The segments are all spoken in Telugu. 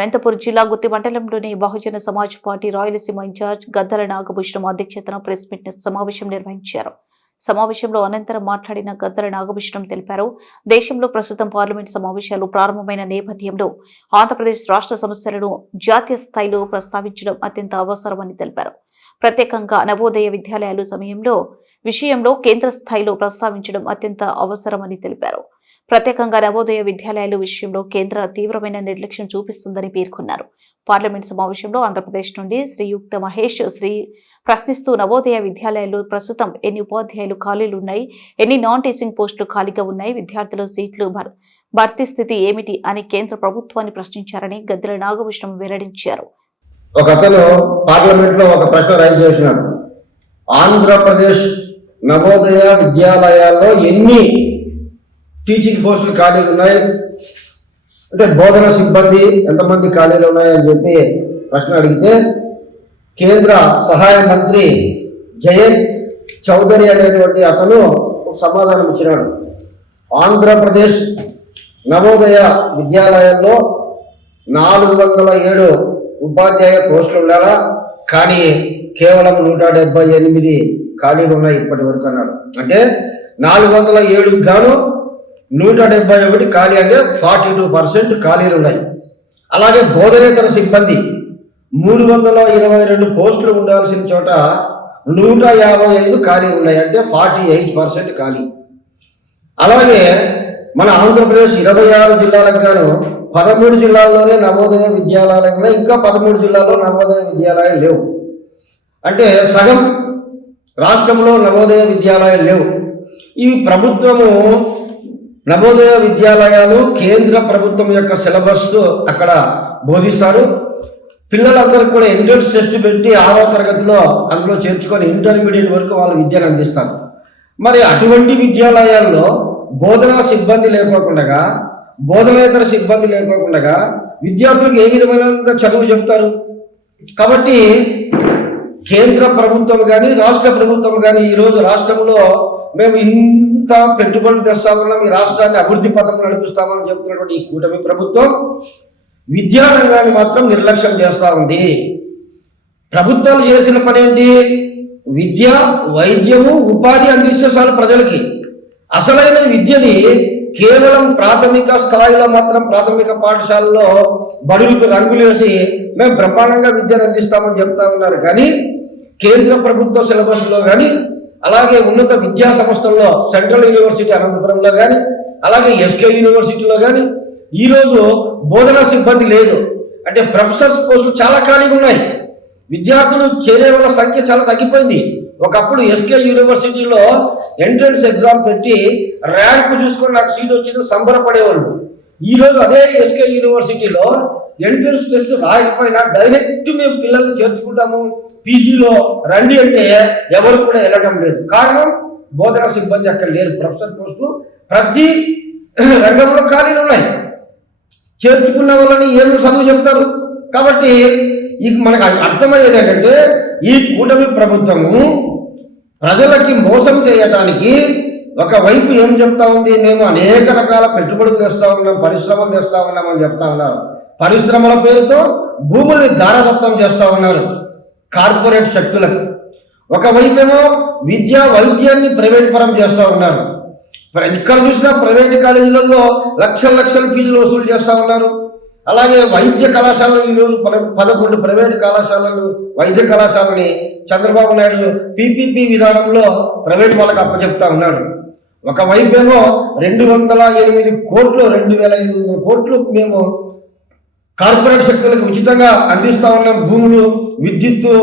అనంతపురం జిల్లా గుత్తి మండలంలోని Bahujan Samaj party Rayalaseema in charge Gaddala Nagabhushanam అధ్యక్షతన ప్రెస్ మీట్ సమావేశం నిర్వహించారు. సమావేశంలో అనంతరం మాట్లాడిన గద్దల నాగభూషణం తెలిపారు. దేశంలో ప్రస్తుతం పార్లమెంట్ సమావేశాలు ప్రారంభమైన నేపథ్యంలో ఆంధ్రప్రదేశ్ రాష్ట్ర సమస్యలను జాతీయ స్థాయిలో ప్రస్తావించడం అత్యంత అవసరమని తెలిపారు. ప్రత్యేకంగా నవోదయ విద్యాలయాలు సమయంలో విషయంలో కేంద్ర స్థాయిలో ప్రస్తావించడం అత్యంత అవసరమని తెలిపారు. ప్రత్యేకంగా నవోదయ విద్యాలయాల విషయంలో కేంద్ర తీవ్రమైన నిర్లక్ష్యం చూపిస్తుందని పేర్కొన్నారు. పార్లమెంట్ సమావేశంలో ఆంధ్రప్రదేశ్ నుండి శ్రీయుక్త మహేష్ శ్రీ ప్రశ్నిస్తూ నవోదయ విద్యాలయాల్లో ప్రస్తుతం ఎన్ని ఉపాధ్యాయులు ఖాళీలు ఉన్నాయి ఎన్ని నాన్ టీచింగ్ పోస్టులు ఖాళీగా ఉన్నాయి విద్యార్థుల సీట్లు భర్తీ స్థితి ఏమిటి అని కేంద్ర ప్రభుత్వాన్ని ప్రశ్నించారని గద్దెల నాగభూషణం వెల్లడించారు. ఒక అతను పార్లమెంట్లో ఒక ప్రశ్న రైజ్ చేసినాడు. ఆంధ్రప్రదేశ్ నవోదయ విద్యాలయాల్లో ఎన్ని టీచింగ్ పోస్టులు ఖాళీలు ఉన్నాయి. అంటే బోధన సిబ్బంది ఎంతమంది ఖాళీలు ఉన్నాయని చెప్పి ప్రశ్న అడిగితే కేంద్ర సహాయ మంత్రి జయంత్ చౌదరి అనేటువంటి అతను సమాధానం ఇచ్చినాడు. ఆంధ్రప్రదేశ్ నవోదయ విద్యాలయంలో నాలుగు వందల ఏడు ఉపాధ్యాయ పోస్టులు ఉండాలా? కానీ కేవలం నూట డెబ్బై ఎనిమిది ఖాళీలు ఉన్నాయి ఇప్పటి వరకు అన్నాడు. అంటే నాలుగు వందల ఏడుకు గాను నూట డెబ్బై ఒకటి ఖాళీ అంటే ఫార్టీ టూ పర్సెంట్ ఖాళీలు ఉన్నాయి. అలాగే బోధనేతర సిబ్బంది మూడు వందల ఇరవై రెండు పోస్టులు ఉండాల్సిన చోట నూట యాభై ఐదు ఖాళీ ఉన్నాయి అంటే ఫార్టీ ఎయిట్ పర్సెంట్ ఖాళీ. అలాగే మన ఆంధ్రప్రదేశ్ ఇరవై ఆరు జిల్లాలకు గాను పదమూడు జిల్లాల్లోనే నవోదయ విద్యాలయాలు ఉన్నాయి. ఇంకా పదమూడు జిల్లాల్లో నవోదయ విద్యాలయాలు లేవు. అంటే సగం రాష్ట్రంలో నవోదయ విద్యాలయాలు లేవు. ఈ ప్రభుత్వము నవోదయ విద్యాలయాలు కేంద్ర ప్రభుత్వం యొక్క సిలబస్ అక్కడ బోధిస్తారు. పిల్లలందరూ కూడా ఎంట్రన్స్ టెస్ట్ పెట్టి ఆరో తరగతిలో అందులో చేర్చుకొని ఇంటర్మీడియట్ వరకు వాళ్ళు విద్యను అందిస్తారు. మరి అటువంటి విద్యాలయాల్లో బోధనా సిబ్బంది లేకోకుండా బోధనేతర సిబ్బంది లేకోకుండా విద్యార్థులకు ఏ విధమైన చదువు చెబుతారు కాబట్టి కేంద్ర ప్రభుత్వం కానీ రాష్ట్ర ప్రభుత్వం కానీ ఈరోజు రాష్ట్రంలో మేము ఇంత పెట్టుబడులు తెస్తా ఈ రాష్ట్రాన్ని అభివృద్ధి పథకం నడిపిస్తామని చెబుతున్నటువంటి ఈ కూటమి ప్రభుత్వం విద్యా రంగాన్ని మాత్రం నిర్లక్ష్యం చేస్తా ఉంది. ప్రభుత్వాలు చేసిన పని ఏంటి విద్య వైద్యము ఉపాధి అందిస్తే ప్రజలకి. అసలైన విద్యని కేవలం ప్రాథమిక స్థాయిలో మాత్రం ప్రాథమిక పాఠశాలలో బడులకు రంగులు వేసి మేము బ్రహ్మాండంగా విద్యను అందిస్తామని చెప్తా ఉన్నారు. కానీ కేంద్ర ప్రభుత్వ సిలబస్లో కానీ అలాగే ఉన్నత విద్యా సంస్థల్లో సెంట్రల్ యూనివర్సిటీ అనంతపురంలో కానీ అలాగే ఎస్కే యూనివర్సిటీలో కానీ ఈరోజు బోధనా సిబ్బంది లేదు. అంటే ప్రొఫెసర్స్ పోస్టులు చాలా ఖాళీగా ఉన్నాయి. విద్యార్థులు చేరే వాళ్ళ సంఖ్య చాలా తగ్గిపోయింది. ఒకప్పుడు ఎస్కే యూనివర్సిటీలో ఎంట్రన్స్ ఎగ్జామ్ పెట్టి ర్యాంక్ చూసుకొని నాకు సీట్ వచ్చింది సంబరపడేవాళ్ళు. ఈరోజు అదే ఎస్కే యూనివర్సిటీలో ఎంట్రన్స్ టెస్ట్ రాయకపోయినా డైరెక్ట్ మేము పిల్లల్ని చేర్చుకుంటాము. పీజీలో రండి అంటే ఎవరు కూడా వెళ్ళడం లేదు. కారణం బోధన సిబ్బంది అక్కడ లేరు. ప్రొఫెసర్ పోస్టులు ప్రతి రంగంలో ఖాళీలు ఉన్నాయి. చేర్చుకున్న వాళ్ళని ఏం చదువు చెప్తారు. కాబట్టి ఈ మనకు అర్థమయ్యేది ఏంటంటే ఈ కూటమి ప్రభుత్వము ప్రజలకి మోసం చేయటానికి ఒకవైపు ఏం చెప్తా ఉంది? మేము అనేక రకాల పెట్టుబడులు తెస్తా ఉన్నాం పరిశ్రమలు తెస్తా ఉన్నామని చెప్తా ఉన్నారు. పరిశ్రమల పేరుతో భూముల్ని దారదత్తం చేస్తా ఉన్నారు. కార్పొరేట్ శక్తులకు. ఒకవైపేమో విద్య వైద్యాన్ని ప్రైవేట్ పరం చేస్తూ ఉన్నారు. ఇక్కడ చూసినా ప్రైవేట్ కాలేజీలలో లక్షల లక్షల ఫీజులు వసూలు చేస్తూ ఉన్నారు. అలాగే వైద్య కళాశాలలు ఈరోజు పద- పదకొండు ప్రైవేట్ కళాశాలలు వైద్య కళాశాలని చంద్రబాబు నాయుడు పీపీపీ విధానంలో ప్రైవేట్ వాళ్ళకి అప్పచెప్తా ఉన్నాడు. ఒకవైపేమో రెండు వందల ఎనిమిది కోట్లు రెండు వేల ఎనిమిది వందల కోట్లు మేము కార్పొరేట్ శక్తులకు ఉచితంగా అందిస్తా ఉన్న భూములు విద్యుత్తు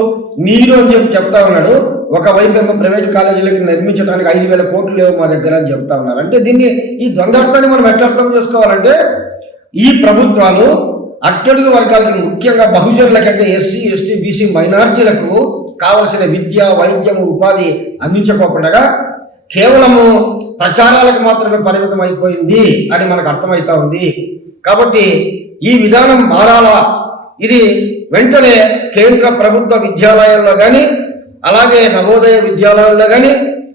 నీరు అని చెప్పి చెప్తా ఉన్నాడు. ఒకవైపు ఏమో ప్రైవేట్ కాలేజీలకి నిర్మించడానికి ఐదు వేల కోట్లు లేవు మా దగ్గర అని చెప్తా ఉన్నారు. అంటే దీన్ని ఈ ద్వంద్వార్థాన్ని మనం ఎట్లా అర్థం చేసుకోవాలంటే ఈ ప్రభుత్వాలు అట్టడుగు వర్గాలకి ముఖ్యంగా బహుజనులకంటే ఎస్సీ ఎస్టీ బీసీ మైనార్టీలకు కావలసిన విద్య వైద్యం ఉపాధి అందించకోకుండా కేవలము ప్రచారాలకు మాత్రమే పరిమితం అయిపోయింది అని మనకు అర్థమవుతా ఉంది. కాబట్టి ఈ విధానం మారాలా? ఇది వెంటనే కేంద్ర ప్రభుత్వ విద్యాలయాల్లో కానీ అలాగే నవోదయ విద్యాలయాల్లో కానీ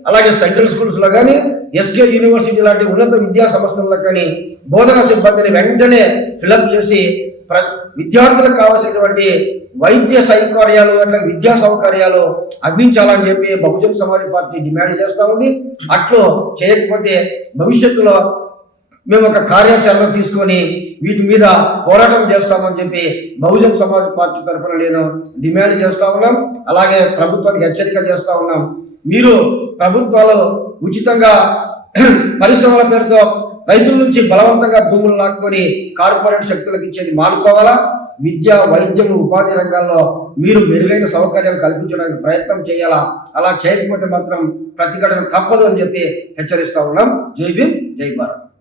అలాగే సెంట్రల్ స్కూల్స్లో కానీ ఎస్కే యూనివర్సిటీ లాంటి ఉన్నత విద్యా సంస్థల్లో కానీ బోధన సిబ్బందిని వెంటనే ఫిలప్ చేసి ప్ర విద్యార్థులకు కావాల్సినటువంటి వైద్య సౌకర్యాలు అట్లా విద్యా సౌకర్యాలు అందించాలని చెప్పి బహుజన్ సమాజ్ పార్టీ డిమాండ్ చేస్తూ ఉంది. అట్లు చేయకపోతే భవిష్యత్తులో మేము ఒక కార్యాచరణ తీసుకొని వీటి మీద పోరాటం చేస్తామని చెప్పి బహుజన్ సమాజ్ పార్టీ తరఫున నేను డిమాండ్ చేస్తా ఉన్నాం. అలాగే ప్రభుత్వానికి హెచ్చరిక చేస్తా ఉన్నాం. మీరు ప్రభుత్వాలు ఉచితంగా పరిశ్రమల పేరుతో రైతుల నుంచి బలవంతంగా భూములు లాక్కొని కార్పొరేట్ శక్తులకు ఇచ్చేది మానుకోవాలా? విద్య వైద్యం ఉపాధి రంగాల్లో మీరు మెరుగైన సౌకర్యాలు కల్పించడానికి ప్రయత్నం చేయాలా? అలా చేయకపోతే మాత్రం ప్రతిఘటన తప్పదు అని చెప్పి హెచ్చరిస్తా ఉన్నాం. జై భీమ్ జై భారత్.